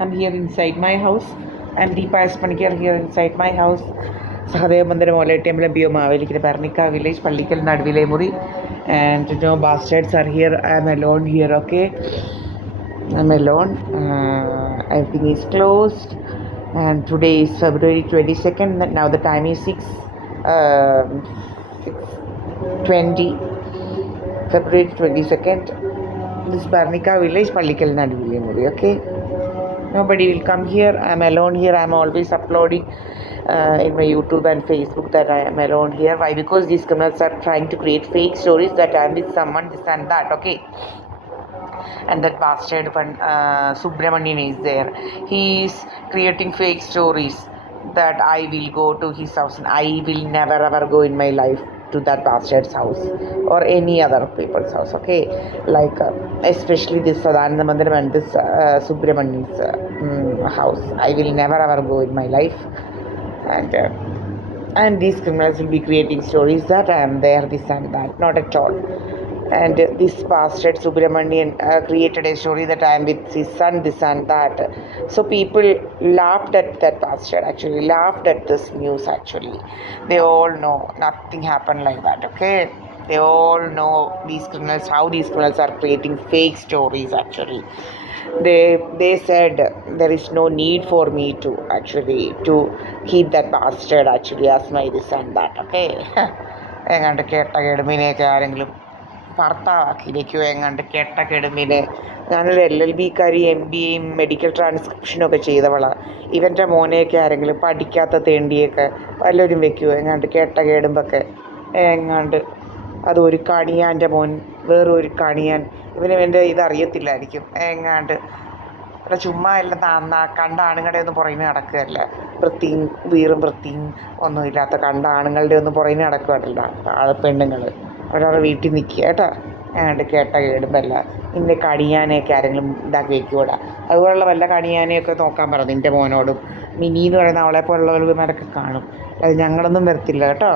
I'm here inside my house. I'm Deepa S. Panikar here inside my house. Sahadeva Mandiram Olay Temple Bioma Velikira Pernika village Pallikal Nadvile Muri. And no bastards are here. I'm alone here, okay? I'm alone. Everything is closed. And today is February 22nd. Now the time is 6:20. February 22nd. This Barnika village, Pallikal Nadvile Muri, okay? Nobody will come here. I'm alone here. I'm always uploading in my YouTube and Facebook that I am alone here. Why? Because these criminals are trying to create fake stories that I'm with someone, this and that, okay? And that bastard Subramanian is there. He is creating fake stories that I will go to his house and I will never ever go in my life to that bastard's house or any other people's house, okay? Like especially this Sadananda Mandiram and this Subramanian's house. I will never ever go in my life. And these criminals will be creating stories that I am there, this and that. Not at all. And this bastard Subramanian created a story that I am with his son, this and that. So people laughed at that bastard, actually laughed at this news, actually. They all know nothing happened like that, okay? They all know these criminals, how these criminals are creating fake stories, actually. They said there is no need for me to keep that bastard actually as my this and that, okay? എങ്ങാണ്ട് കേട്ട കെടുമിനെയൊക്കെ ആരെങ്കിലും ഭർത്താവാക്കി വയ്ക്കുമോ എങ്ങാണ്ട് കേട്ട കെടുമിനെ. ഞാനൊരു LLB-കാരി MBAയും മെഡിക്കൽ ട്രാൻസ്ക്രിപ്ഷനൊക്കെ ചെയ്തവളാണ്. ഇവൻ്റെ മോനെയൊക്കെ ആരെങ്കിലും പഠിക്കാത്ത തേണ്ടിയൊക്കെ വല്ലവരും വെക്കുമോ എങ്ങാണ്ട് കേട്ട കേടുമ്പൊക്കെ എങ്ങാണ്ട് അതൊരു കണിയാൻ്റെ മോൻ വേറൊരു കണിയാൻ ഇവൻ്റെ ഇതറിയത്തില്ലായിരിക്കും എങ്ങാണ്ട് ഇവിടെ ചുമ്മാ എല്ലാം കണ്ട ആണുങ്ങളുടെ ഒന്നും പുറകിന് നടക്കുകയല്ല. വൃത്തിയും വീറും വൃത്തിയും ഒന്നുമില്ലാത്ത കണ്ട ആണുങ്ങളുടെ ഒന്നും പുറകിന് നടക്കുകയല്ല പെണ്ണുങ്ങൾ. അവരവരുടെ വീട്ടിൽ നിൽക്കുക കേട്ടോ. ഏതാണ്ട് കേട്ട കേടുമ്പല്ല നിൻ്റെ കണിയാനെയൊക്കെ ആരെങ്കിലും ഇതാക്കി വയ്ക്കൂടാ. അതുപോലുള്ള വല്ല കണിയാനെയൊക്കെ നോക്കാൻ പറഞ്ഞു നിൻ്റെ മോനോടും. മിനി എന്ന് പറയുന്ന അവളെ പോലുള്ളവന്മാരൊക്കെ കാണും. അത് ഞങ്ങളൊന്നും വരത്തില്ല കേട്ടോ.